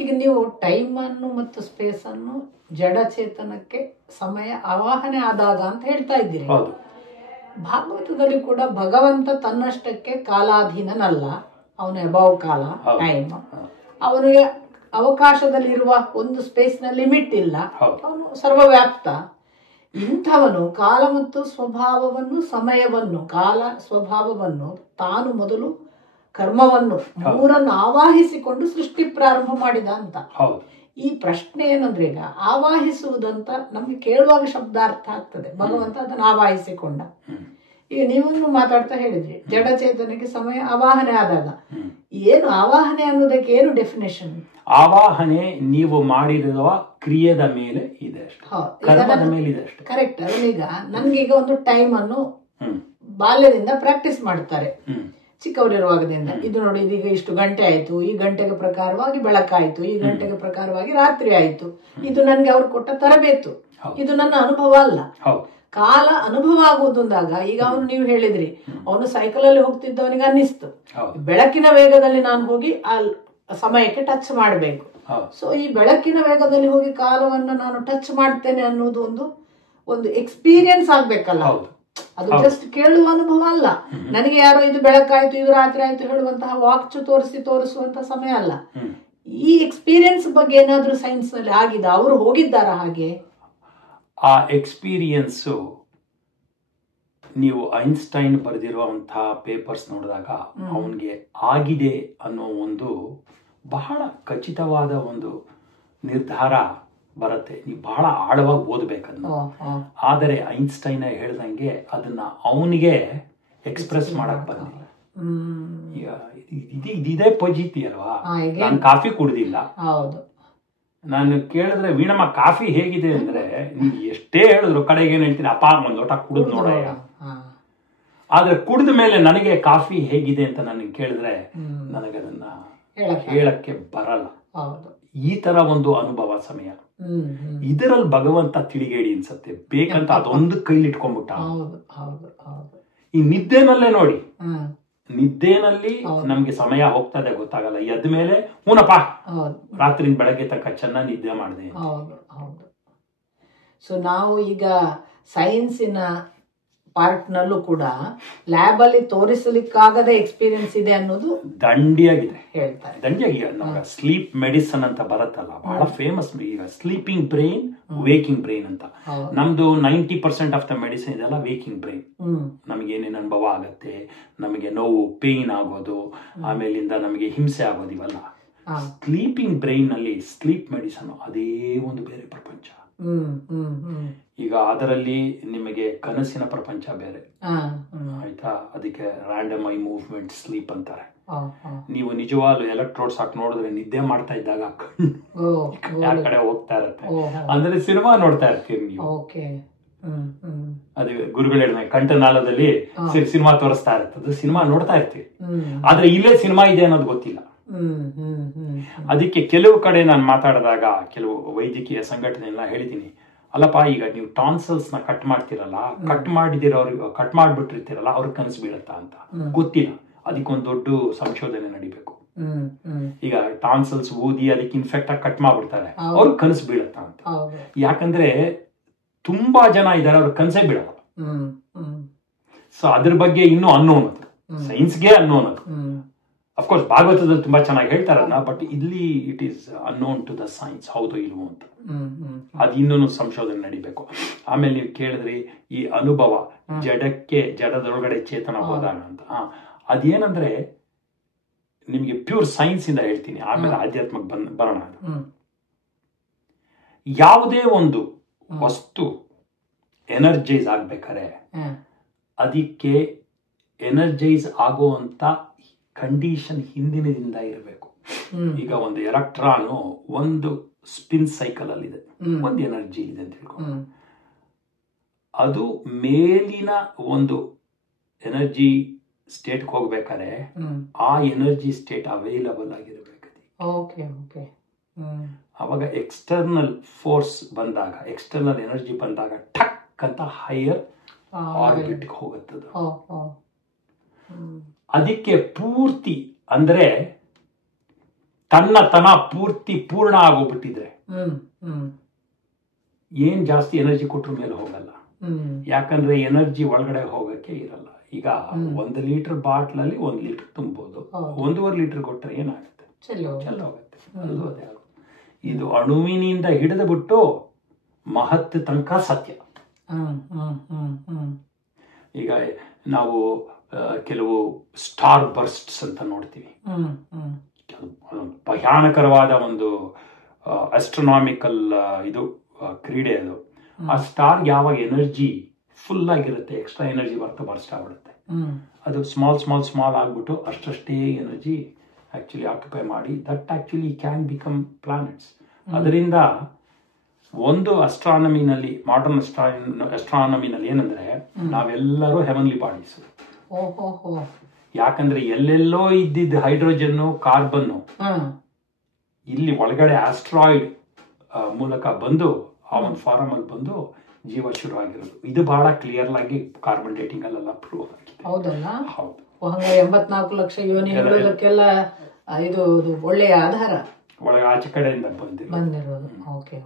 ಈಗ ನೀವು ಟೈಮನ್ನು ಮತ್ತು ಸ್ಪೇಸನ್ನು ಜಡಚೇತನಕ್ಕೆ ಸಮಯ ಆವಾಹನೆ ಆದಾಗ ಅಂತ ಹೇಳ್ತಾ ಇದ್ದೀರಿ. ಭಾಗವತದಲ್ಲಿ ಕೂಡ ಭಗವಂತ ತನ್ನಷ್ಟಕ್ಕೆ ಕಾಲಾಧೀನನಲ್ಲ, ಅವನು ಅಬೌವ್ ಕಾಲ, ಟೈಮ್. ಅವನಿಗೆ ಅವಕಾಶದಲ್ಲಿರುವ ಒಂದು ಸ್ಪೇಸ್ನ ಲಿಮಿಟ್ ಇಲ್ಲ, ಅವನು ಸರ್ವವ್ಯಾಪ್ತ. ಇಂಥವನು ಕಾಲ ಮತ್ತು ಸ್ವಭಾವವನ್ನು, ಸಮಯವನ್ನು, ಕಾಲ ಸ್ವಭಾವವನ್ನು ತಾನು ಮೊದಲು ಕರ್ಮವನ್ನು ಮೂರನ್ನು ಆವಾಹಿಸಿಕೊಂಡು ಸೃಷ್ಟಿ ಪ್ರಾರಂಭ ಮಾಡಿದ ಅಂತ. ಈ ಪ್ರಶ್ನೆ ಏನಂದ್ರೆ, ಈಗ ಆವಾಹಿಸುವುದಂತ ನಮ್ಗೆ ಕೇಳುವಾಗ ಶಬ್ದಾರ್ಥ ಆಗ್ತದೆ, ಭಗವಂತ ಅದನ್ನು ಆವಾಹಿಸಿಕೊಂಡ. ಈಗ ನೀವು ಮಾತಾಡ್ತಾ ಹೇಳಿದ್ರಿ ಜಡಚೇತನಕ್ಕೆ ಸಮಯ ಆವಾಹನೆ ಆದಾಗ. ಏನು ಆವಾಹನೆ ಅನ್ನೋದಕ್ಕೆ ಏನು ಡೆಫಿನೇಷನ್? ಆವಾಹನೆ ನೀವು ಮಾಡಿರುವ ಕ್ರಿಯೆದ ಮೇಲೆ ಇದೆ, ಕರ್ಮದ ಮೇಲೆ ಇದೆ ಅಷ್ಟೇ. ಕರೆಕ್ಟ್. ಅದನ್ನೀಗ ನನ್ಗೀಗ ಒಂದು ಟೈಮ್ ಅನ್ನು ಬಾಲ್ಯದಿಂದ ಪ್ರಾಕ್ಟೀಸ್ ಮಾಡ್ತಾರೆ, ಚಿಕ್ಕವರಿರುವಾಗದಿಂದ. ಇದು ನೋಡಿ, ಇದೀಗ ಇಷ್ಟು ಗಂಟೆ ಆಯ್ತು, ಈ ಗಂಟೆಗೆ ಪ್ರಕಾರವಾಗಿ ಬೆಳಕಾಯ್ತು, ಈ ಗಂಟೆಗೆ ಪ್ರಕಾರವಾಗಿ ರಾತ್ರಿ ಆಯ್ತು. ಇದು ನನ್ಗೆ ಅವ್ರು ಕೊಟ್ಟ ತರಬೇತು, ಇದು ನನ್ನ ಅನುಭವ ಅಲ್ಲ. ಕಾಲ ಅನುಭವ ಆಗುವುದಂದಾಗ, ಈಗ ಅವನು ನೀವು ಹೇಳಿದ್ರಿ, ಅವನು ಸೈಕಲ್ ಅಲ್ಲಿ ಹೋಗ್ತಿದ್ದವನಿಗೆ ಅನ್ನಿಸ್ತು ಬೆಳಕಿನ ವೇಗದಲ್ಲಿ ನಾನು ಹೋಗಿ ಆ ಸಮಯಕ್ಕೆ ಟಚ್ ಮಾಡಬೇಕು. ಸೊ ಈ ಬೆಳಕಿನ ವೇಗದಲ್ಲಿ ಹೋಗಿ ಕಾಲವನ್ನು ನಾನು ಟಚ್ ಮಾಡ್ತೇನೆ ಅನ್ನೋದು ಒಂದು ಎಕ್ಸ್ಪೀರಿಯನ್ಸ್ ಆಗ್ಬೇಕಲ್ಲ. ಅದು ಜಸ್ಟ್ ಕೇಳುವ ಅನುಭವ ಅಲ್ಲ. ನನಗೆ ಯಾರೋ ಇದು ಬೆಳಕಾಯ್ತು, ಇದು ರಾತ್ರಿ ಆಯ್ತು ಹೇಳುವಂತಹ ವಾಕ್ಚು ತೋರಿಸುವಂತಹ ಸಮಯ ಅಲ್ಲ. ಈ ಎಕ್ಸ್ಪೀರಿಯನ್ಸ್ ಬಗ್ಗೆ ಏನಾದ್ರೂ ಸೈನ್ಸ್ ನಲ್ಲಿ ಆಗಿದೆ? ಅವರು ಹೋಗಿದ್ದಾರ ಹಾಗೆ? ಆ ಎಕ್ಸ್ಪೀರಿಯನ್ಸು ನೀವು ಐನ್ಸ್ಟೈನ್ ಬರೆದಿರುವಂತಹ ಪೇಪರ್ಸ್ ನೋಡಿದಾಗ ಅವನಿಗೆ ಆಗಿದೆ ಅನ್ನೋ ಒಂದು ಬಹಳ ಖಚಿತವಾದ ಒಂದು ನಿರ್ಧಾರ ಬರುತ್ತೆ. ನೀವು ಬಹಳ ಆಳವಾಗಿ ಓದಬೇಕನ್ನ. ಆದರೆ ಐನ್ಸ್ಟೈನ್ ಹೇಳ್ದಂಗೆ ಅದನ್ನ ಅವನಿಗೆ ಎಕ್ಸ್ಪ್ರೆಸ್ ಮಾಡಕ್ ಬಂದಿಲ್ಲ. ಇದೇ ಪಜಿತಿ ಅಲ್ವಾ? ನಾನು ಕಾಫಿ ಕುಡ್ದಿಲ್ಲ, ನಾನು ಕೇಳಿದ್ರೆ ವೀಣಮ್ಮ ಕಾಫಿ ಹೇಗಿದೆ ಅಂದ್ರೆ ನೀವು ಎಷ್ಟೇ ಹೇಳಿದ್ರು ಕಡೆಗೆ ಏನ್ ಹೇಳ್ತೀನಿ, ಅಪ್ಪ ಒಂದ್ ಲೋಟ ಕುಡಿದ್ ನೋಡಯ್ಯ. ಆದ್ರೆ ಕುಡಿದ ಮೇಲೆ ನನಗೆ ಕಾಫಿ ಹೇಗಿದೆ ಅಂತ ನನಗೆ ಕೇಳಿದ್ರೆ ನನಗದನ್ನ ಹೇಳಕ್ಕೆ ಬರಲ್ಲ. ಈ ತರ ಒಂದು ಅನುಭವ ಸಮಯ ಇದರಲ್ಲಿ ಭಗವಂತ ತಿಳಿಗೇಡಿ ಅನ್ಸತ್ತೆ, ಬೇಕಂತ ಅದೊಂದು ಕೈಲಿಟ್ಕೊಂಡ್ಬಿಟ್ಟ. ಈ ನಿದ್ದೆನಲ್ಲೇ ನೋಡಿ, ನಿದ್ದೆನಲ್ಲಿ ನಮ್ಗೆ ಸಮಯ ಹೋಗ್ತದೆ ಗೊತ್ತಾಗಲ್ಲ. ಎದ್ದ ಮೇಲೆ ಹೂನಪ್ಪ ರಾತ್ರಿ ಬೆಳಗ್ಗೆ ತನಕ ಚೆನ್ನಾಗಿ ನಿದ್ದೆ ಮಾಡಿದೆ. ಸೊ ನಾವು ಈಗ ಸೈನ್ಸಿನ ಪಾರ್ಟ್ ನಲ್ಲೂ ಕೂಡ ಲ್ಯಾಬ್ ಅಲ್ಲಿ ತೋರಿಸಲಿಕ್ಕಾಗದ ಎಕ್ಸ್ಪೀರಿಯನ್ಸ್ ಇದೆ ಅನ್ನೋದು ದಂಡಿಯಾಗಿದೆ, ಹೇಳ್ತಾರೆ. ದಂಡಿಯಾಗಿ ಸ್ಲೀಪ್ ಮೆಡಿಸನ್ ಅಂತ ಬರುತ್ತಲ್ಲ, ಬಹಳ ಫೇಮಸ್. ಈಗ ಸ್ಲೀಪಿಂಗ್ ಬ್ರೈನ್, ವೇಕಿಂಗ್ ಬ್ರೈನ್ ಅಂತ. ನಮ್ದು 90% ಆಫ್ ದ ಮೆಡಿಸಿನ್ ಇದೆಲ್ಲ ವೇಕಿಂಗ್ ಬ್ರೈನ್. ನಮಗೆ ಏನೇನು ಅನುಭವ ಆಗತ್ತೆ, ನಮಗೆ ನೋವು, ಪೇನ್ ಆಗೋದು, ಆಮೇಲಿಂದ ನಮಗೆ ಹಿಂಸೆ ಆಗೋದು, ಇವೆಲ್ಲ ಸ್ಲೀಪಿಂಗ್ ಬ್ರೈನ್ ನಲ್ಲಿ ಸ್ಲೀಪ್ ಮೆಡಿಸನ್ ಅದೇ ಒಂದು ಬೇರೆ ಪ್ರಪಂಚ. ಈಗ ಅದರಲ್ಲಿ ನಿಮಗೆ ಕನಸಿನ ಪ್ರಪಂಚ ಬೇರೆ, ಆಯ್ತಾ? ಅದಕ್ಕೆ ರ್ಯಾಂಡಮ್ ಐ ಮೂವ್ಮೆಂಟ್ ಸ್ಲೀಪ್ ಅಂತಾರೆ. ನೀವು ನಿಜವಾಗ್ಲೂ ಎಲೆಕ್ಟ್ರೋಡ್ಸ್ ಹಾಕಿ ನೋಡಿದ್ರೆ ನಿದ್ದೆ ಮಾಡ್ತಾ ಇದ್ದಾಗ ಆ ಕಡೆ ಹೋಗ್ತಾ ಇರತ್ತೆ. ಅಂದ್ರೆ ಸಿನಿಮಾ ನೋಡ್ತಾ ಇರ್ತೀರಿ ನೀವು. ಅದು ಗುರುಗಳು ಹೇಳಿದ ಕಂಠನಾಳದಲ್ಲಿ ಸಿನಿಮಾ ತೋರಿಸ್ತಾ ಇರ್ತದೆ, ಸಿನಿಮಾ ನೋಡ್ತಾ ಇರ್ತೀವಿ. ಆದ್ರೆ ಇಲ್ಲೇ ಸಿನಿಮಾ ಇದೆ ಅನ್ನೋದು ಗೊತ್ತಿಲ್ಲ. ಅದಕ್ಕೆ ಕೆಲವು ಕಡೆ ನಾನು ಮಾತಾಡಿದಾಗ ಕೆಲವು ವೈದ್ಯಕೀಯ ಸಂಘಟನೆಯನ್ನ ಹೇಳಿದ್ದೀನಿ, ಅಲ್ಲಪ್ಪ ಈಗ ನೀವು ಟಾನ್ಸಲ್ಸ್ ನ ಕಟ್ ಮಾಡ್ತಿರಲ್ಲ, ಕಟ್ ಮಾಡ್ಬಿಟ್ಟಿರ್ತೀರಲ್ಲ, ಅವ್ರಿಗೆ ಕನಸು ಬೀಳತ್ತಾ ಅಂತ ಗೊತ್ತಿಲ್ಲ. ಅದಕ್ಕೊಂದು ದೊಡ್ಡ ಸಂಶೋಧನೆ ನಡಿಬೇಕು. ಈಗ ಟಾನ್ಸಲ್ಸ್ ಊದಿ ಅದಕ್ಕೆ ಇನ್ಫೆಕ್ಟ್ ಆಗಿ ಕಟ್ ಮಾಡ್ಬಿಡ್ತಾರೆ, ಅವ್ರಿಗೆ ಕನಸು ಬೀಳತ್ತಾ ಅಂತ. ಯಾಕಂದ್ರೆ ತುಂಬಾ ಜನ ಇದ್ದಾರೆ ಅವ್ರ ಕನಸೇ ಬೀಳಲ್ಲ. ಸೊ ಅದ್ರ ಬಗ್ಗೆ ಇನ್ನೂ ಅನ್ನೋನ್, ಸೈನ್ಸ್ಗೆ ಅನ್ನೋನ್. ಅಫ್ಕೋರ್ಸ್ ಭಾಗವತದಲ್ಲಿ ತುಂಬಾ ಚೆನ್ನಾಗಿ ಹೇಳ್ತಾರಲ್ಲ, ಬಟ್ ಇಲ್ಲಿ it is unknown to the science, ಹೌದು ಇಲ್ವೋ ಅಂತ. ಅದು ಇನ್ನೂ ಸಂಶೋಧನೆ ನಡಿಬೇಕು. ಆಮೇಲೆ ನೀವು ಕೇಳಿದ್ರಿ ಈ ಅನುಭವ ಜಡದೊಳಗಡೆ ಚೇತನ ಹೋದಾಗ ಅಂತ. ಅದೇನಂದ್ರೆ ನಿಮ್ಗೆ ಪ್ಯೂರ್ ಸೈನ್ಸ್ ಇಂದ ಹೇಳ್ತೀನಿ, ಆಮೇಲೆ ಆಧ್ಯಾತ್ಮಕ್ಕೆ ಬರೋಣ. ಯಾವುದೇ ಒಂದು ವಸ್ತು ಎನರ್ಜೈಸ್ ಆಗ್ಬೇಕಾರೆ ಅದಕ್ಕೆ ಎನರ್ಜೈಸ್ ಆಗುವಂತ ಕಂಡೀಷನ್ ಹಿಂದಿನದಿಂದ ಇರಬೇಕು. ಈಗ ಒಂದು ಎಲೆಕ್ಟ್ರಾನು ಒಂದು ಸ್ಪಿನ್ ಸೈಕಲ್ ಅಲ್ಲಿ ಇದೆ, ಒಂದು ಎನರ್ಜಿ ಇದೆ ಅಂತ ಹೇಳ್ಕೊಂಡು, ಅದು ಮೇಲಿನ ಒಂದು ಎನರ್ಜಿ ಸ್ಟೇಟ್ ಹೋಗ್ಬೇಕಾದ್ರೆ ಆ ಎನರ್ಜಿ ಸ್ಟೇಟ್ ಅವೈಲಬಲ್ ಆಗಿರಬೇಕು. ಅವಾಗ ಎಕ್ಸ್ಟರ್ನಲ್ ಫೋರ್ಸ್ ಬಂದಾಗ, ಎಕ್ಸ್ಟರ್ನಲ್ ಎನರ್ಜಿ ಬಂದಾಗ ಟಕ್ ಅಂತ ಹೈಯರ್ ಆರ್ಬಿಟ್ ಹೋಗುತ್ತದೆ. ಅದಕ್ಕೆ ಪೂರ್ತಿ ಅಂದ್ರೆ ತನ ಪೂರ್ಣ ಆಗೋಗ್ಬಿಟ್ಟಿದ್ರೆ ಏನ್ ಜಾಸ್ತಿ ಎನರ್ಜಿ ಕೊಟ್ರ ಮೇಲೆ ಹೋಗಲ್ಲ. ಯಾಕಂದ್ರೆ ಎನರ್ಜಿ ಒಳಗಡೆ ಹೋಗಕ್ಕೆ ಇರಲ್ಲ. ಈಗ 1 ಲೀಟರ್ ಬಾಟ್ಲಲ್ಲಿ 1 ಲೀಟರ್ ತುಂಬೋದು, 1.5 ಲೀಟರ್ ಕೊಟ್ಟರೆ ಏನಾಗುತ್ತೆ? ಚೆಲ್ಲೋಗುತ್ತೆ. ಅದೇ ಇದು ಅಣುವಿನಿಂದ ಹಿಡಿದು ಬಿಟ್ಟು ಮಹತ್ ತನಕ ಸತ್ಯ. ಈಗ ನಾವು ಕೆಲವು ಸ್ಟಾರ್ ಬರ್ಸ್ಟ್ಸ್ ಅಂತ ನೋಡ್ತೀವಿ. ಭಯಾನಕರವಾದ ಒಂದು ಅಸ್ಟ್ರೋನಾಮಿಕಲ್ ಇದು ಕ್ರೀಡೆ ಅದು. ಆ ಸ್ಟಾರ್ ಯಾವಾಗ ಎನರ್ಜಿ ಫುಲ್ ಆಗಿರುತ್ತೆ, ಎಕ್ಸ್ಟ್ರಾ ಎನರ್ಜಿ ಬರ್ಸ್ಟ್ ಆಗ್ಬಿಡುತ್ತೆ. ಅದು ಸ್ಮಾಲ್ ಆಗ್ಬಿಟ್ಟು ಅಷ್ಟೇ ಎನರ್ಜಿ ಆಕ್ಚುಲಿ ಆಕ್ಯುಪೈ ಮಾಡಿ that actually can become planets. ಅದರಿಂದ ಒಂದು ಅಸ್ಟ್ರಾನಮಿನಲ್ಲಿ, ಮಾಡರ್ನ್ ಅಸ್ಟ್ರಾನಮಿನಲ್ಲಿ ಏನಂದ್ರೆ ನಾವೆಲ್ಲರೂ ಹೆವನ್ಲಿ ಬಾಡೀಸ್. ಯಾಕಂದ್ರೆ ಎಲ್ಲೆಲ್ಲೋ ಇದ್ದಿದ್ದ ಹೈಡ್ರೋಜನ್, ಕಾರ್ಬನ್ ಇಲ್ಲಿ ಒಳಗಡೆ ಆಸ್ಟ್ರಾಯ್ಡ್ ಮೂಲಕ ಬಂದು ಆ ಒಂದು ಫಾರಮ್ ಅಲ್ಲಿ ಬಂದು ಜೀವ ಶುರು ಆಗಿರೋದು. ಇದು ಬಹಳ ಕ್ಲಿಯರ್ ಆಗಿ ಕಾರ್ಬನ್ ಡೇಟಿಂಗ್ ಅಲ್ಲೆಲ್ಲ ಪ್ರೂವ್ ಆಗಿದೆ. ಹೌದಲ್ಲ? ಹೌದು. 84 ಲಕ್ಷ ಯೋನಿ ಹೇಳೋದಕ್ಕೆಲ್ಲ ಇದು ಒಳ್ಳೆಯ ಆಧಾರ ಒಳಗೆ ಆಚೆ ಕಡೆಯಿಂದ ಬಂದಿರೋದು. ಓಕೆ.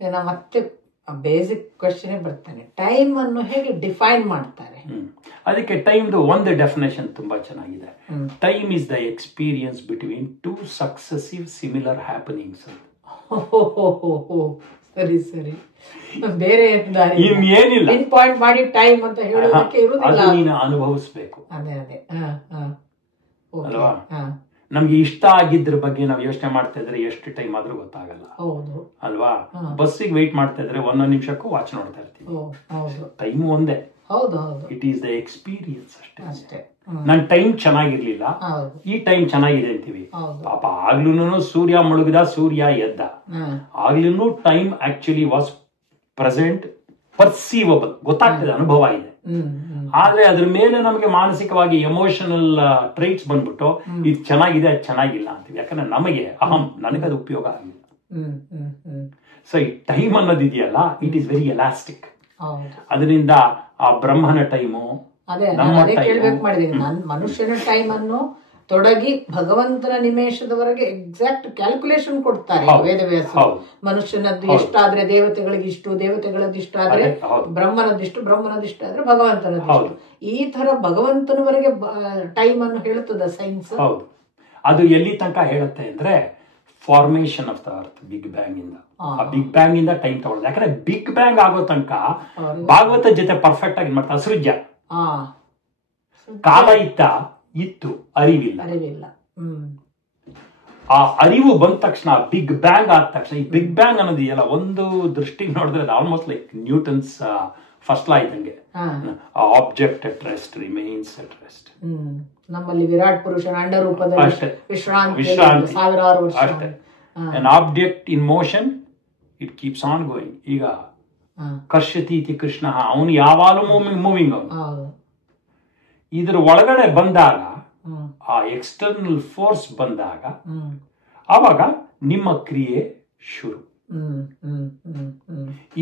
ನಾನು ಮತ್ತೆ ಬೇಸಿಕ್ ಕ್ವೆಶ್ಚನ್ ಬರ್ತೇನೆ, ಟೈಮ್ ಅನ್ನು ಹೇಗೆ ಡಿಫೈನ್ ಮಾಡ್ತಾರೆ? ಅದಕ್ಕೆ ಟೈಮ್ದು ಒಂದು ಡೆಫಿನೇಷನ್ ತುಂಬಾ ಚೆನ್ನಾಗಿದೆ. Time is the experience between 2 successive similar happenings. ಸರಿ, ಬೇರೆ ಇನ್ನೇನಿಲ್ಲ. ಪಾಯಿಂಟ್ ಮಾಡಿ ಟೈಮ್ ಅಂತ ಹೇಳೋದಕ್ಕೆ ಇರುವುದಿಲ್ಲ, ನೀನು ಅನುಭವಿಸ್ಬೇಕು. ಅದೇ ಅಲ್ವಾ? ನಮ್ಗೆ ಇಷ್ಟ ಆಗಿದ್ರ ಬಗ್ಗೆ ನಾವು ಯೋಚನೆ ಮಾಡ್ತಾ ಇದ್ರೆ ಎಷ್ಟು ಟೈಮ್ ಆದ್ರೂ ಗೊತ್ತಾಗಲ್ಲ ಅಲ್ವಾ? ಬಸ್ಸಿಗೆ ವೆಯ್ಟ್ ಮಾಡ್ತಾ ಇದ್ರೆ 1 ನಿಮಿಷಕ್ಕೂ ವಾಚ್ ನೋಡ್ತಾ ಇರ್ತೀವಿ. ಟೈಮ್ ಒಂದೇ. ಇಟ್ ಈಸ್ ದ ಎಕ್ಸ್ಪೀರಿಯನ್ಸ್ ಅಷ್ಟೇ. ನನ್ ಟೈಮ್ ಚೆನ್ನಾಗಿರ್ಲಿಲ್ಲ, ಈ ಟೈಮ್ ಚೆನ್ನಾಗಿದೆ ಅಂತೀವಿ. ಪಾಪ ಆಗ್ಲೂನು ಸೂರ್ಯ ಮುಳುಗಿದ, ಸೂರ್ಯ ಎದ್ದ, ಆಗ್ಲೂ ಟೈಮ್ ಆಕ್ಚುಲಿ ವಾಸ್ ಪ್ರೆಸೆಂಟ್, ಪರ್ಸೀವಬಲ್, ಗೊತ್ತಾಗ್ತದೆ, ಅನುಭವ ಇದೆ. ಆದ್ರೆ ಅದ್ರ ಮೇಲೆ ನಮಗೆ ಮಾನಸಿಕವಾಗಿ ಎಮೋಷನಲ್ ಟ್ರೈಟ್ಸ್ ಬಂದ್ಬಿಟ್ಟು ಇದು ಚೆನ್ನಾಗಿದೆ, ಅದು ಚೆನ್ನಾಗಿಲ್ಲ ಅಂತೀವಿ. ಯಾಕಂದ್ರೆ ನಮಗೆ ನನಗದು ಉಪಯೋಗ ಆಗಿಲ್ಲ. ಸೊ ಈ ಟೈಮ್ ಅನ್ನೋದಿದೆಯಲ್ಲ, ಇಟ್ ಈಸ್ ವೆರಿ ಎಲಾಸ್ಟಿಕ್. ಅದರಿಂದ ಆ ಬ್ರಹ್ಮನ ಟೈಮು, ಮನುಷ್ಯನ ಟೈಮ್ ಅನ್ನು ತೊಡಗಿ ಭಗವಂತನ ನಿಮೇಷದವರೆಗೆ ಎಕ್ಸಾಕ್ಟ್ ಕ್ಯಾಲ್ಕುಲೇಷನ್ ಕೊಡ್ತಾರೆ ವೇದವ್ಯಾಸ. ಮನುಷ್ಯನದ್ದು ಇಷ್ಟಾದ್ರೆ ದೇವತೆಗಳಿಗೆ ಇಷ್ಟು, ದೇವತೆಗಳದ್ದು ಇಷ್ಟ ಆದ್ರೆ ಬ್ರಹ್ಮನದಿಷ್ಟು, ಬ್ರಹ್ಮನದಿಷ್ಟ ಆದ್ರೆ ಭಗವಂತನದಿಷ್ಟು. ಈ ತರ ಭಗವಂತನವರೆಗೆ ಟೈಮ್ ಅನ್ನು ಹೇಳುತ್ತದೆ ಸೈನ್ಸ್. ಹೌದು. ಅದು ಎಲ್ಲಿ ತನಕ ಹೇಳುತ್ತೆ ಅಂದ್ರೆ formation of the earth, big bang ಇಂದ. ಆ ಬಿಗ್ ಬ್ಯಾಂಗ್ ಇಂದ ಟೈಮ್ ತಗೊಳ್ಳೋದು. ಯಾಕಂದ್ರೆ ಬಿಗ್ ಬ್ಯಾಂಗ್ ಆಗೋ ತನಕ ಭಾಗವತ ಜೊತೆ ಪರ್ಫೆಕ್ಟ್ ಆಗಿ ಮಾಡ್ತಾರೆ. ಅಸೃಜ್ಯ ಕಾಲ ಇತ್ತು, ಅರಿವಿಲ್ಲ. ಆ ಅರಿವು ಬಂದ ತಕ್ಷಣ, ಬಿಗ್ ಬ್ಯಾಂಗ್ ಆದ ತಕ್ಷಣ, ಈ ಬಿಗ್ ಬ್ಯಾಂಗ್ ಅನ್ನೋದು ಇದೆಯಲ್ಲ, ಒಂದು ದೃಷ್ಟಿಗೆ ನೋಡಿದ್ರೆ almost like Newton's first law ಇದ್ದಂಗೆ. Object at rest remains at rest. ನಮ್ಮಲ್ಲಿ ವಿರಾಟ್ ಪುರುಷನ ಅಂಡ ರೂಪದಲ್ಲಿ ವಿಶ್ರಾಂತಿ, ಅಷ್ಟೇ. An object in motion, it keeps on going. ಈಗ ಕರ್ಷತೀತಿ ಕೃಷ್ಣ, ಅವನು ಯಾವಾಗಲೂ ಮೂವಿಂಗ್. ಅವನು ಇದ್ರ ಒಳಗಡೆ ಬಂದಾಗ, ಆ ಎಕ್ಸ್ಟರ್ನಲ್ ಫೋರ್ಸ್ ಬಂದಾಗ, ಆವಾಗ ನಿಮ್ಮ ಕ್ರಿಯೆ ಶುರು.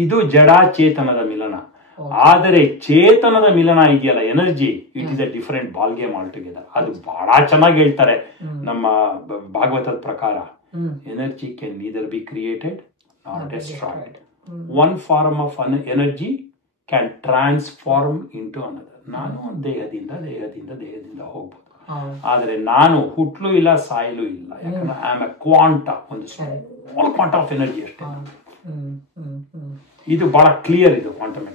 ಇದು ಜಡಾಚೇತನದ ಮಿಲನ. ಆದರೆ ಚೇತನದ ಮಿಲನ ಇದೆಯಲ್ಲ, energy, it is a different ball game all together. ಅದು ಬಹಳ ಚೆನ್ನಾಗಿ ಹೇಳ್ತಾರೆ ನಮ್ಮ ಭಾಗವತದ ಪ್ರಕಾರ. Energy can neither be created not destroyed. One form of energy can transform into another. ನಾನು ದೇಹದಿಂದ ಹೋಗ್ಬೋದು, ಆದ್ರೆ ನಾನು ಹುಟ್ಲು ಇಲ್ಲ, ಸಾಯಲು ಇಲ್ಲ. ಯಾಕಂದ್ರೆ ಐ ಆಮ್ ಎ ಕ್ವಾಂಟ, ಒಂದು ಸ್ಮಾಲ್ ಕ್ವಾಂಟ ಆಫ್ ಎನರ್ಜಿ ಅಷ್ಟೇ. ಇದು ಬಹಳ ಕ್ಲಿಯರ್, ಇದು ಕ್ವಾಂಟಮ್